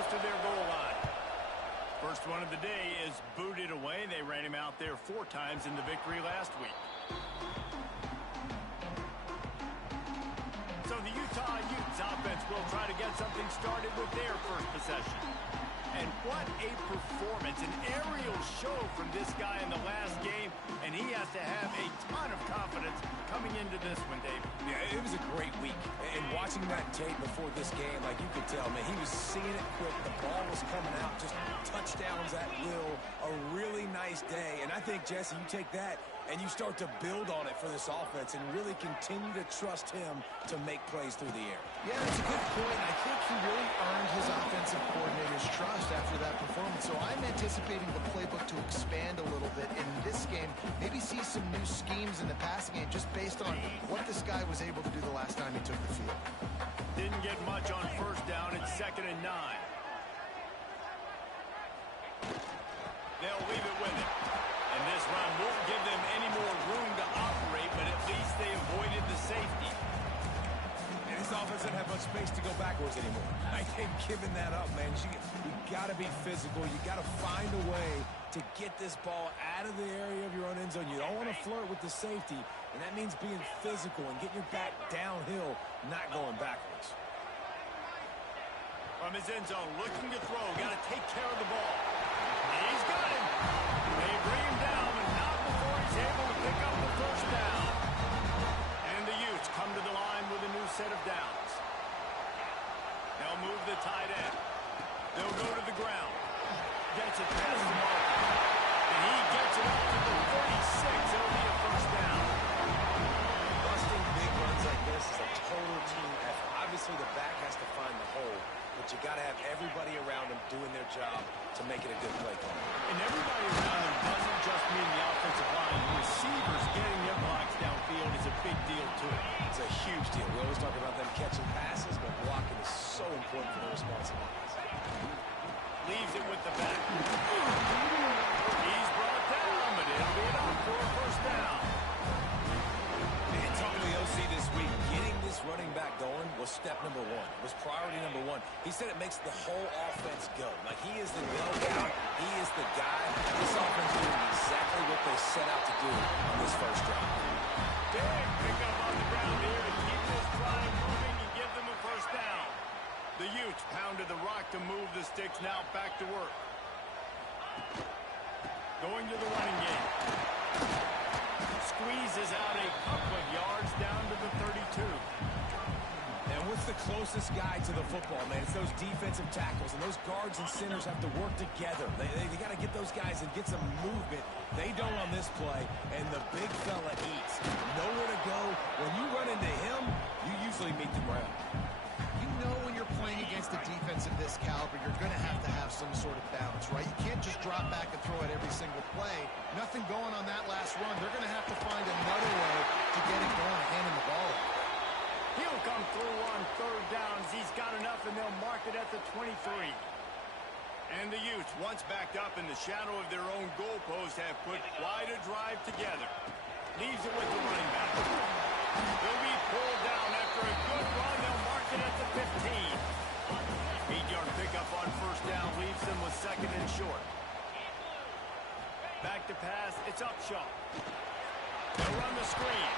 close to their goal line. First one of the day is booted away. They ran him out there 4 times in the victory last week. So the Utah Utes offense will try to get something started with their first possession. And what a performance, an aerial show from this guy in the last game, and he has to have a ton of confidence coming into this one, Dave. Yeah, it was a great week. And watching that tape before this game, like you could tell, man, he was seeing it quick. The ball was coming out, just touchdowns at will. A really nice day. And I think, Jesse, you take that and you start to build on it for this offense and really continue to trust him to make plays through the air. Yeah, that's a good point. I think he really earned his offensive coordinator's trust after that performance. So I'm anticipating the playbook to expand a little bit in this game. Maybe see some new schemes in the passing game just based on what this guy was able to do the last time he took the field. Didn't get much on first down. It's 2nd and 9. They'll leave it with it. And this run won't give them any more room to operate, but at least they avoided the safety. And this offense doesn't have much space to go backwards anymore. I ain't giving that up, man. You got to be physical. You got to find a way to get this ball out of the area of your own end zone. You don't want to flirt with the safety, and that means being physical and getting your back downhill, not going backwards. From his end zone, looking to throw. Got to take care of the ball. He's got him. They bring him down, but not before he's able to pick up the first down. And the Utes come to the line with a new set of downs. They'll move the tight end. They'll go to the ground. Gets it past the mark. And he gets it up to the 36. It'll be a first down. Busting big runs like this is a total team effort. Obviously, the back has to find the hole, but you got to have everybody around him doing their job to make it a good play call. And everybody around him doesn't just mean the offensive line. The receivers getting their blocks downfield is a big deal, too. It's a huge deal. We always talk about them catching passes, but blocking is so important for their responsibilities. Leaves it with the back. He's brought down, but it'll be enough for a first down. And talking to the OC this week, getting this running back going was step number 1. It was priority number 1. He said it makes the whole offense go. Like, he is the go-out. He is the guy. This offense doing exactly what they set out to do on this first drive. Big pickup on the ground here to keep this drive moving and give them a first down. The Utes pounded the rock to move the sticks. Now back to work. Going to the running game. Squeezes out a couple of yards down to the 32. And what's the closest guy to the football, man? It's those defensive tackles, and those guards and centers have to work together. They got to get those guys and get some movement. They don't on this play, and the big fella eats. Nowhere to go. When you run into him, you usually meet the ground. You know when you're playing against a defense of this caliber, you're going to have some sort of balance, right? You can't just drop back and throw it every single play. Nothing going on that last run. They're going to have to find another way to get it going, handing the ball off. He'll come through on 3rd downs. He's got enough, and they'll mark it at the 23. And the Utes, once backed up in the shadow of their own goalpost, have put quite a drive together. Leaves it with the running back. They'll be pulled down after a good run. They'll mark it at the 15. 8-yard pickup on first down leaves them with 2nd and short. Back to pass. It's Upshaw. They'll run the screen.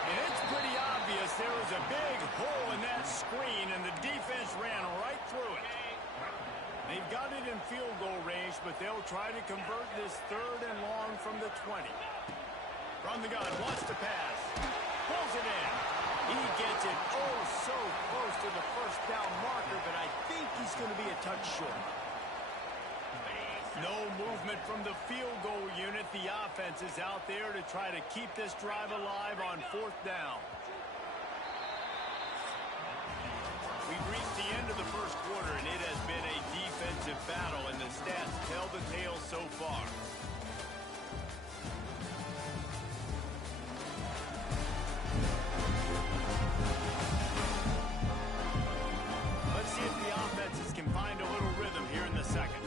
And it's pretty obvious there was a big hole in that screen, and the defense ran right through it. They've got it in field goal range, but they'll try to convert this 3rd and long from the 20. From the gun, wants to pass. Pulls it in. He gets it so close to the first down marker, but I think he's going to be a touch short. No movement from the field goal unit. The offense is out there to try to keep this drive alive on 4th down. We've reached the end of the first quarter, and it has been a defensive battle, and the stats tell the tale so far. Let's see if the offenses can find a little rhythm here in the second.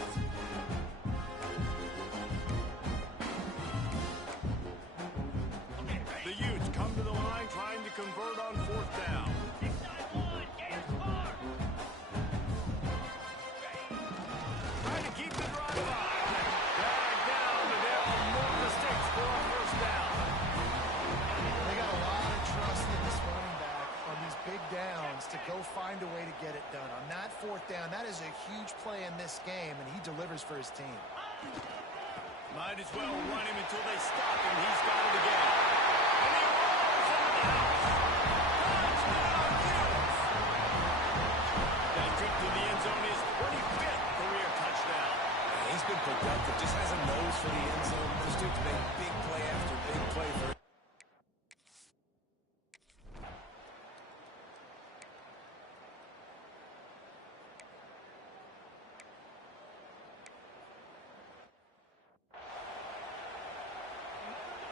The Utes come to the line trying to convert on 4th down. that is a huge play in this game, and he delivers for his team. Might as well run him until they stop him. He's got it again. And he rolls into the house. Touchdown, Utes! That trip to the end zone is 25th career touchdown. He's been productive, just has a nose for the end zone. This dude's made big play after big play for him.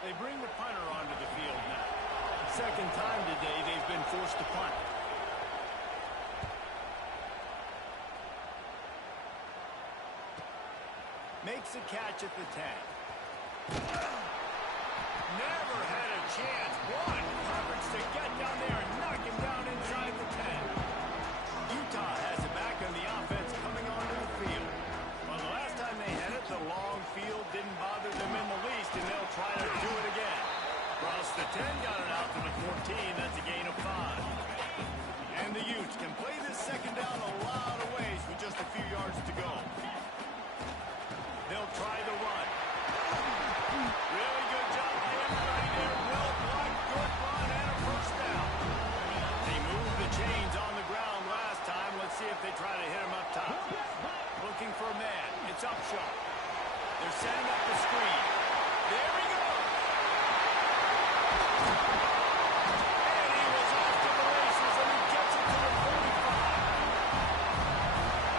They bring the punter onto the field now. Second time today they've been forced to punt. Makes a catch at the 10. Never had a chance. One coverage to get down there and knock him down inside the 10. Utah has it back on the offense coming onto the field. Well, the last time they had it, the long field didn't bother them in the least, and they'll try to do it again. Cross the 10, got it out to the 14. That's a gain of 5. And the Utes can play this second down a lot of ways with just a few yards to go. They'll try the run. Really good job by everybody there. Well blocked, good run, and a first down. They moved the chains on the ground last time. Let's see if they try to hit him up top. Looking for a man. It's Upshaw. They're setting up the screen. There we go. And he was off to the races, and he gets it to the 45.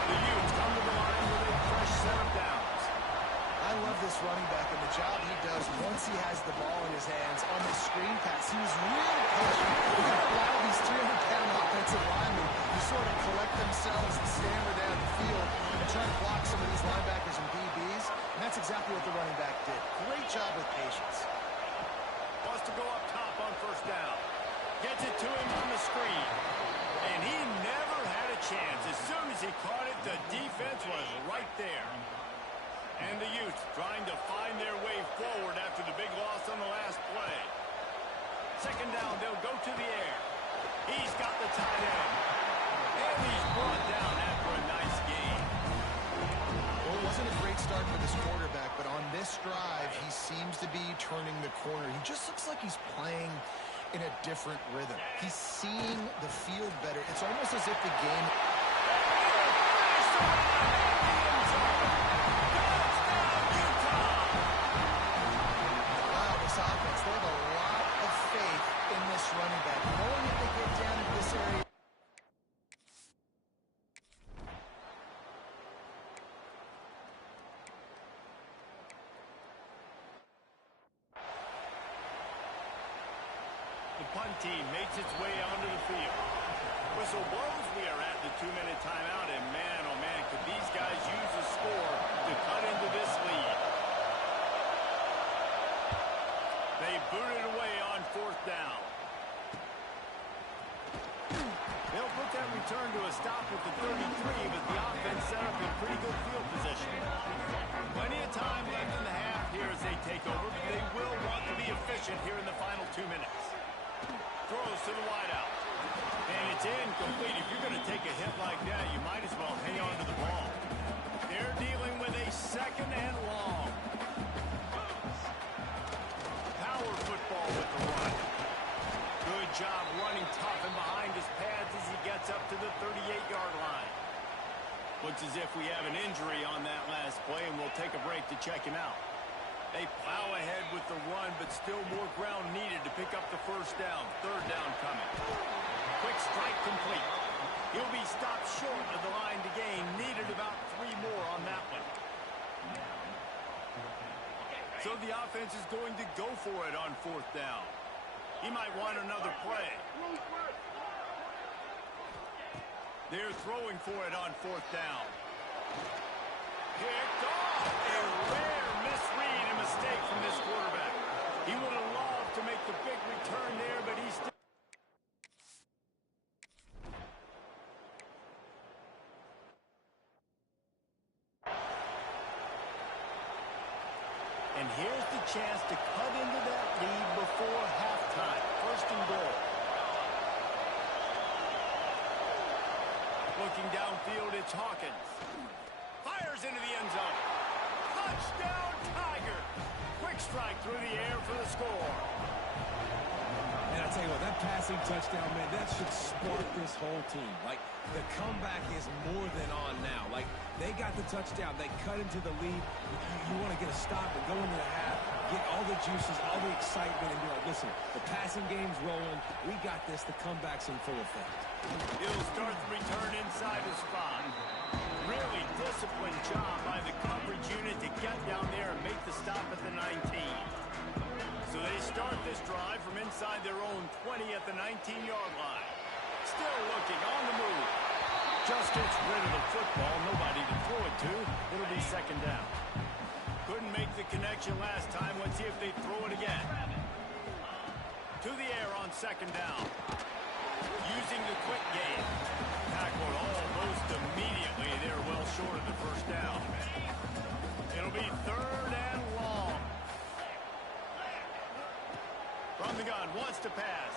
The Utes come to the line with a fresh set of downs. I love this running back and the job he does once he has the ball in his hands on the screen pass. He was really patient. He allowed these 300-pound offensive linemen to sort of collect themselves and stammer down the field and try to block some of these linebackers and DBs, and that's exactly what the running back did. Great job with patience. Wants to go up top on first down. Gets it to him on the screen. And he never had a chance. As soon as he caught it, the defense was right there. And the Utes trying to find their way forward after the big loss on the last play. Second down, they'll go to the air. He's got the tight end. And he's brought down after a nice game. Well, it wasn't a great start for this quarterback, but on this drive, he seems to be turning the corner. He just looks like he's playing in a different rhythm. He's seeing the field better. It's almost as if the game... Wow, this offense, they have a lot of faith in this running back. Knowing if they get down into this area... The punt team makes its way onto the field. Whistle blows, we are at the 2-minute timeout, and man, oh man, could these guys use a score to cut into this lead. They boot it away on fourth down. They'll put that return to a stop with the 33, but the offense set up in pretty good field position. Plenty of time left in the half here as they take over, but they will want to be efficient here in the final 2 minutes. Throws to the wideout. And it's incomplete. If you're going to take a hit like that, you might as well hang on to the ball. They're dealing with a second and long. Power football with the run. Good job running tough and behind his pads as he gets up to the 38-yard line. Looks as if we have an injury on that last play, and we'll take a break to check him out. They plow ahead with the run, but still more ground needed to pick up the first down. Third down coming. Quick strike complete. He'll be stopped short of the line to gain. Needed about 3 more on that one. So the offense is going to go for it on fourth down. He might want another play. They're throwing for it on fourth down. Picked off. A rare misread and mistake from this quarterback. He would have loved to make the big return there, but he's still... And here's the chance to cut into that lead before halftime. First and goal. Looking Looking downfield, it's Hawkins. Fires into the end zone. Touchdown, Tiger. Quick strike through the air for the score. And I tell you what, that passing touchdown, man, that should spark this whole team. Like, the comeback is more than on now. Like, they got the touchdown. They cut into the lead. You want to get a stop and go into the half, get all the juices, all the excitement, and be like, listen, the passing game's rolling. We got this. The comeback's in full effect. He'll start the return inside his spot. Really disciplined job by the coverage unit to get down there and make the stop at the 19. So they start this drive from inside their own 20 at the 19-yard line. Still looking on the move. Just gets rid of the football. Nobody to throw it to. It'll be second down. Couldn't make the connection last time. Let's see if they throw it again. To the air on second down. Using the quick game. Tackled almost immediately. They're well short of the first down. It'll be third and long. From the gun, wants to pass.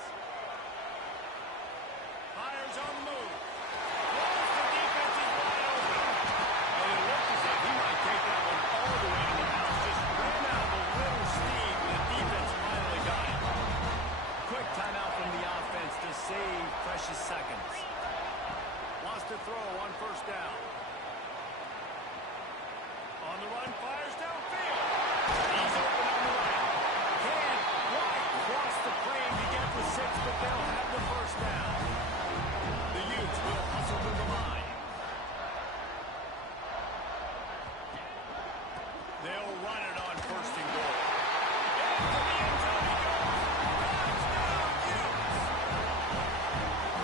Fires on the move. The defense is wide open. And it looked as if he might take that one all the way to the house. Just ran out of a little steam. The defense finally got it. Quick timeout from the offense to save precious seconds. Wants to throw on first down. On the run, fires downfield. He's open on the right. Can't quite cross the plane to get the 6, but they'll have the first down. The Utes will hustle to the line. They'll run it on first and goal. Into the end zone he goes. Touchdown, Utes!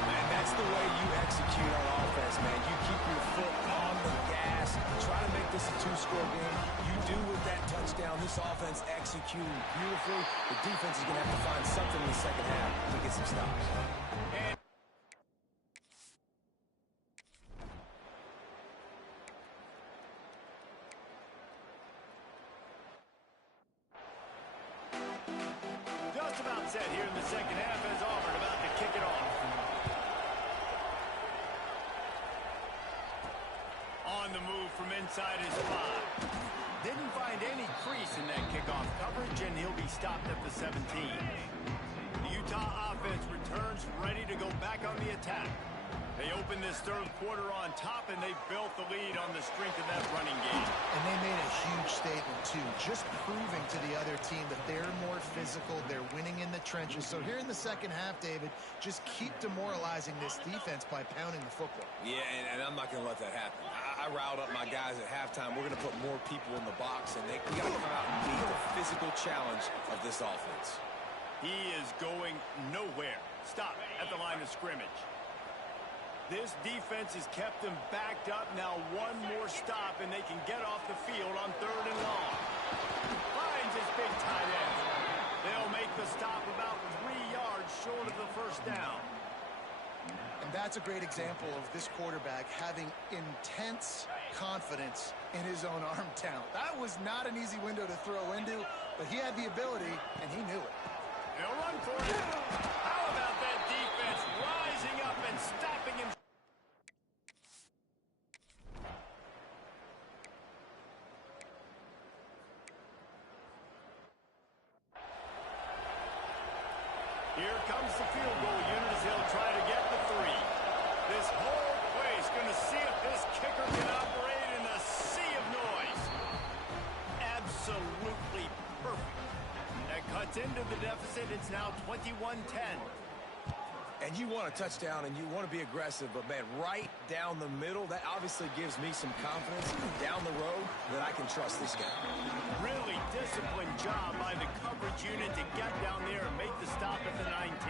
Man, that's the way you execute on offense, man. You keep your foot on the gas. Try to make this a two-score game. You do with that touchdown. This offense executing beautifully. The defense is going to have to find something in the second half to get some stops. And just about set here in the second half as Auburn about to kick it off. On the move from inside his 5. Didn't find any crease in that kickoff coverage, and he'll be stopped at the 17. The Utah offense returns ready to go back on the attack. They open this third quarter on top, and they built the lead on the strength of that running game. And they made a huge statement, too, just proving to the other team that they're more physical, they're winning in the trenches. So here in the second half, David, just keep demoralizing this defense by pounding the football. Yeah, and I'm not going to let that happen. I riled up my guys at halftime. We're going to put more people in the box, and we got to come out and meet the physical challenge of this offense. He is going nowhere. Stop at the line of scrimmage. This defense has kept them backed up. Now one more stop, and they can get off the field on third and long. Finds his big tight end. They'll make the stop about 3 yards short of the first down. And that's a great example of this quarterback having intense confidence in his own arm talent. That was not an easy window to throw into, but he had the ability, and he knew it. They'll run for it. How about that defense rising up and stopping him? Here comes the field goal unit as he'll try to get the 3. This whole place going to see if this kicker can operate in a sea of noise. Absolutely perfect. That cuts into the deficit. It's now 21-10. And you want a touchdown, and you want to be aggressive, but, man, right down the middle, that obviously gives me some confidence down the road that I can trust this guy. Really disciplined job by the coverage unit to get down there and make the stop at the 19.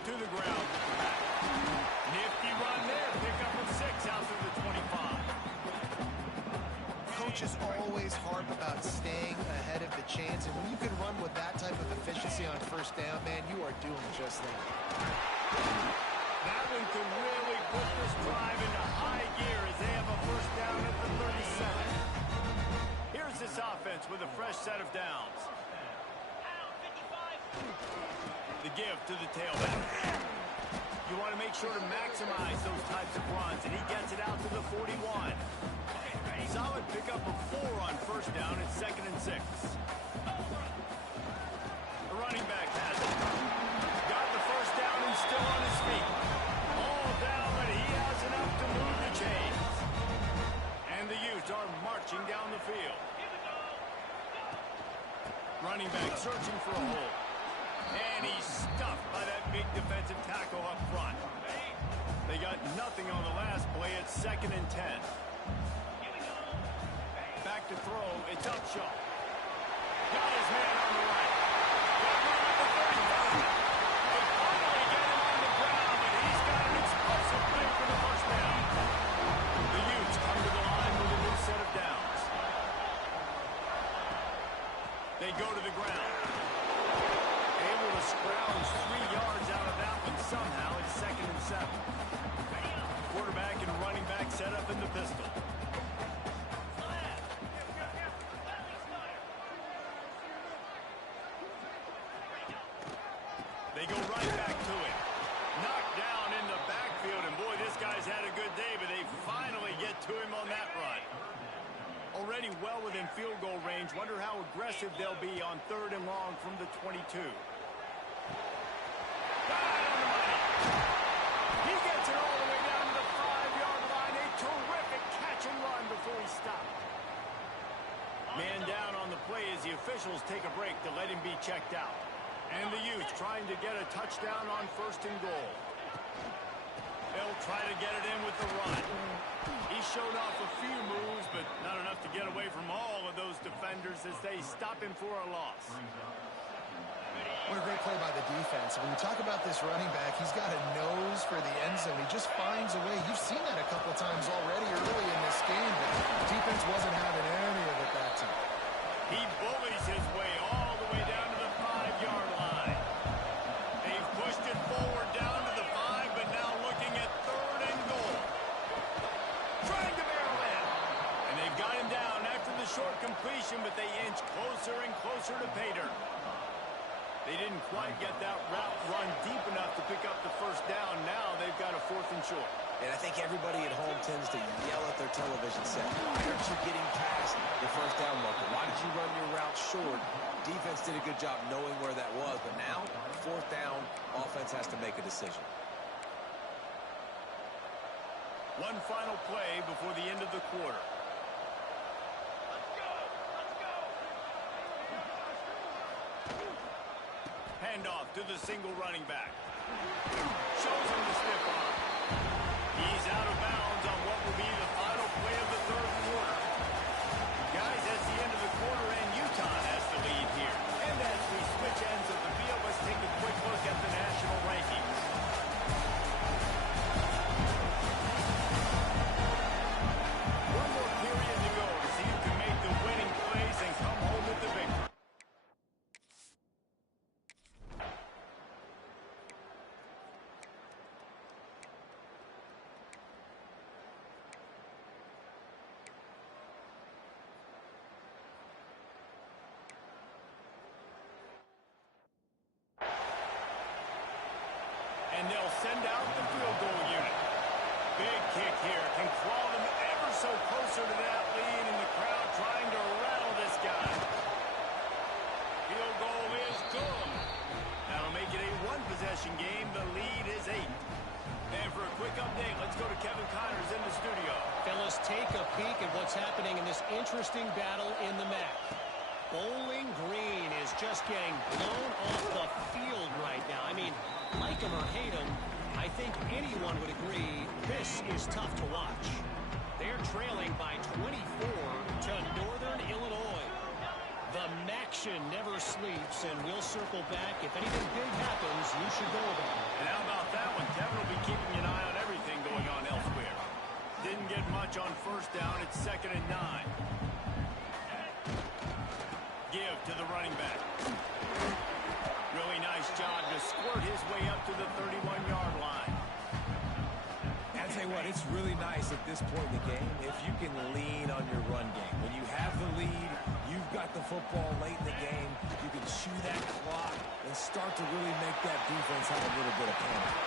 To the ground. Nifty run there. Pick up of 6 out to the 25. Coaches always harp about staying ahead of the chains, and when you can run with that type of efficiency on first down, man, you are doing just that. That one could really put this drive into high gear as they have a first down at the 37. Here's this offense with a fresh set of downs. The give to the tailback. You want to make sure to maximize those types of runs, and he gets it out to the 41. Solid pickup of 4 on first down. It's 2nd and 6. The running back has it. Got the first down and still on his feet. All down, but he has enough to move the chains. And the Utes are marching down the field. Running back searching for a hole. And he's stuffed by that big defensive tackle up front. They got nothing on the last play. It's 2nd and 10. Back to throw. It's Upshaw. Got his man on the right. Got him at the 35. They finally get him on the ground, and he's got an explosive play for the first down. The Utes come to the line with a new set of downs. They go to the ground. Able to scrounge 3 yards out of that one somehow. It's 2nd and 7. Quarterback and running back set up in the pistol. They go right back to it. Knocked down in the backfield, and boy, this guy's had a good day, but they finally get to him on that run. Already well within field goal range. Wonder how aggressive they'll be on 3rd and long from the 22. Right on the money. He gets it all the way down to the 5-yard line. A terrific catch and run before he stopped. Man down on the play as the officials take a break to let him be checked out. And the Utes trying to get a touchdown on 1st and goal. They'll try to get it in with the run. He showed off a few moves, but not enough to get away from all of those defenders as they stop him for a loss. What a great play by the defense. When you talk about this running back, he's got a nose for the end zone. He just finds a way. You've seen that a couple times already early in this game, but defense wasn't having any of it that time. He bullies his way all the way down to the 5-yard line. They've pushed it forward down to the 5, but now looking at 3rd and goal. Trying to barrel in. And they've got him down after the short completion, but they inch closer and closer to pay dirt. They didn't quite get that route run deep enough to pick up the first down. Now they've got a 4th and short. And I think everybody at home tends to yell at their television set. Why aren't you getting past the first down marker? Why did you run your route short? Defense did a good job knowing where that was. But now, 4th down, offense has to make a decision. One final play before the end of the quarter. Handoff to the single running back. Shows him the stiff arm. He's out of bounds on what will be the final play of the 3rd quarter. Guys, that's the end of the quarter, and Utah has the lead here. And as we switch ends of the field, let's take a quick look at the national rankings. One more period to go to see who can make the winning plays and come home with the victory. And they'll send out the field goal unit. Big kick here. Can claw them ever so closer to that lead, and the crowd trying to rattle this guy. Field goal is good. That'll make it a 1-possession game. The lead is 8. And for a quick update, let's go to Kevin Connors in the studio. Fellas, take a peek at what's happening in this interesting battle in the MAC. Bowling Green is just getting blown off the field right now. I mean, like him or hate him, I think anyone would agree this is tough to watch. They're trailing by 24 to Northern Illinois. The Maction never sleeps, and we'll circle back. If anything big happens, you should know about it. And how about that one? Kevin will be keeping an eye on everything going on elsewhere. Didn't get much on first down. It's 2nd and 9. Give to the running back. Really nice job to squirt his way up to the 31-yard line. I'll tell you what, it's really nice at this point in the game if you can lean on your run game. When you have the lead, you've got the football late in the game, you can chew that clock, and and start to really make that defense have a little bit of panic.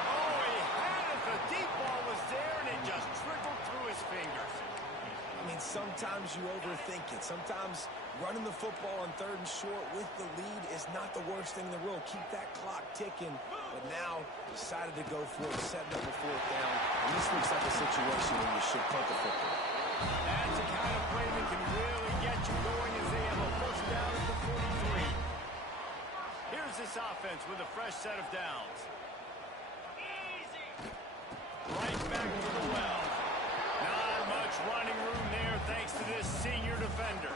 Oh, he had it. The deep ball was there, and it just trickled through his fingers. I mean, sometimes you overthink it. Sometimes running the football on 3rd and short with the lead is not the worst thing in the world. Keep that clock ticking. But now decided to go for it, setting up a 4th down. And this looks like a situation where you should punt the football. That's the kind of play that can really get you going as they have a first down at the 43. Here's this offense with a fresh set of downs. Right back to the well. Not much running room there thanks to this senior defender.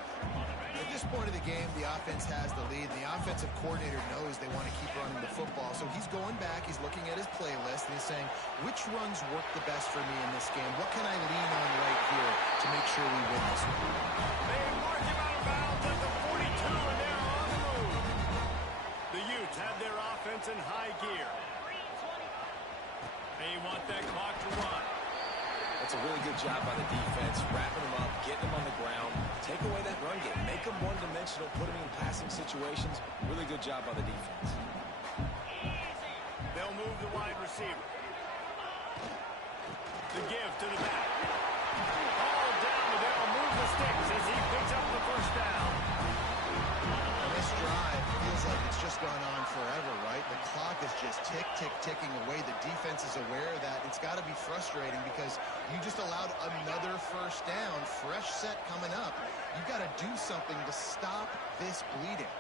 At this point of the game, the offense has the lead. The offensive coordinator knows they want to keep running the football. So he's going back, he's looking at his playlist, and he's saying, which runs work the best for me in this game? What can I lean on right here to make sure we win this one? They mark him out of bounds at the 42, and they're on the move. The Utes have their offense in high gear. They want that clock to run. That's a really good job by the defense, wrapping them up, getting them on the ground, take away that run game, make them one-dimensional, put them in passing situations. Really good job by the defense. They'll move the wide receiver. The give to the back. All down, but they'll move the sticks as he picks up the first down. This drive feels like it's just gone on forever, right? The clock is just ticking away. The defense is aware of that. It's got to be frustrating because you just allowed another first down, fresh set coming up. You've got to do something to stop this bleeding.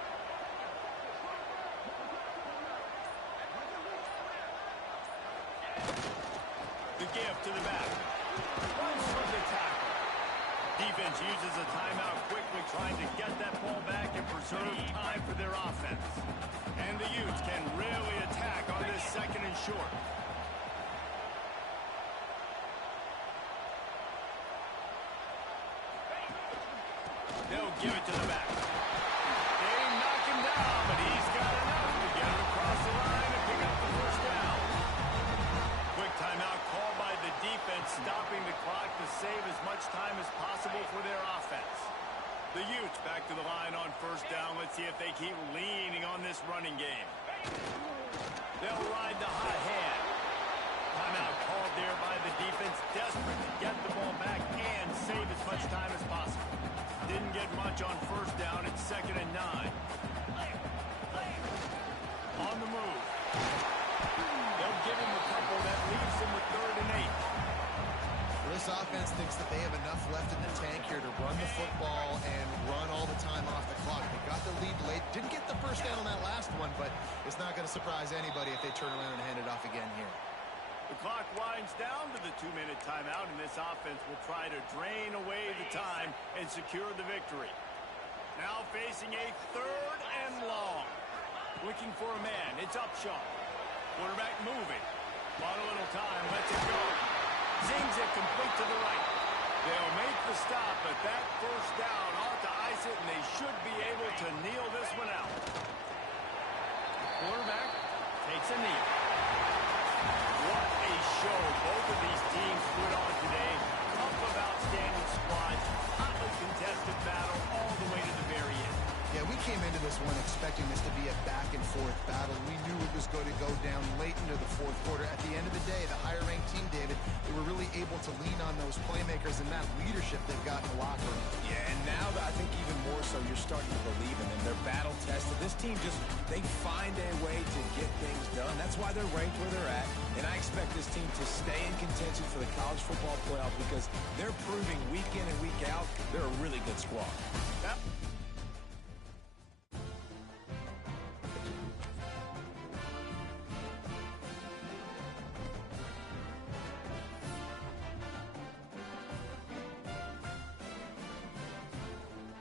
The give to the back. Runs from the tackle. Defense uses a timeout quickly, trying to get that ball back and preserve time for their offense. And the Utes can really attack on this 2nd and short. They'll give it to the back. They knock him down, but he's got enough to get it across the line and pick up the first down. Quick timeout called by the defense, stopping the clock to save as much time as possible for their offense. The Utes back to the line on first down. Let's see if they keep leaning on this running game. They'll ride the hot hand. Timeout called there by the defense, desperate to get the ball back and save as much time as possible. Didn't get much on first down. It's 2nd and 9. On the move. They'll give him a couple that leaves him with 3rd and 8. This offense thinks that they have enough left in the tank here to run the football and run all the time off the clock. They got the lead late. Didn't get the first down on that last one, but it's not going to surprise anybody if they turn around and hand it off again here. The clock winds down to the 2-minute timeout, and this offense will try to drain away the time and secure the victory. Now facing a 3rd and long. Looking for a man. It's Upshaw. Quarterback moving. Bought a little time. Lets it go. Zings it complete to the right. They'll make the stop, but that first down ought to ice it, and they should be able to kneel this one out. Quarterback takes a knee. What a show both of these teams put on today. Couple of outstanding squads, hotly contested battle all the way to the very end. Yeah, we came into this one expecting this to be a back-and-forth battle. We knew it was going to go down late into the 4th quarter. At the end of the day, the higher-ranked team, David, they were really able to lean on those playmakers and that leadership they've got in the locker room. Yeah, and now I think even more so, you're starting to believe in them. They're battle-tested. This team they find a way to get things done. That's why they're ranked where they're at. And I expect this team to stay in contention for the college football playoff because they're proving week in and week out they're a really good squad. Yep.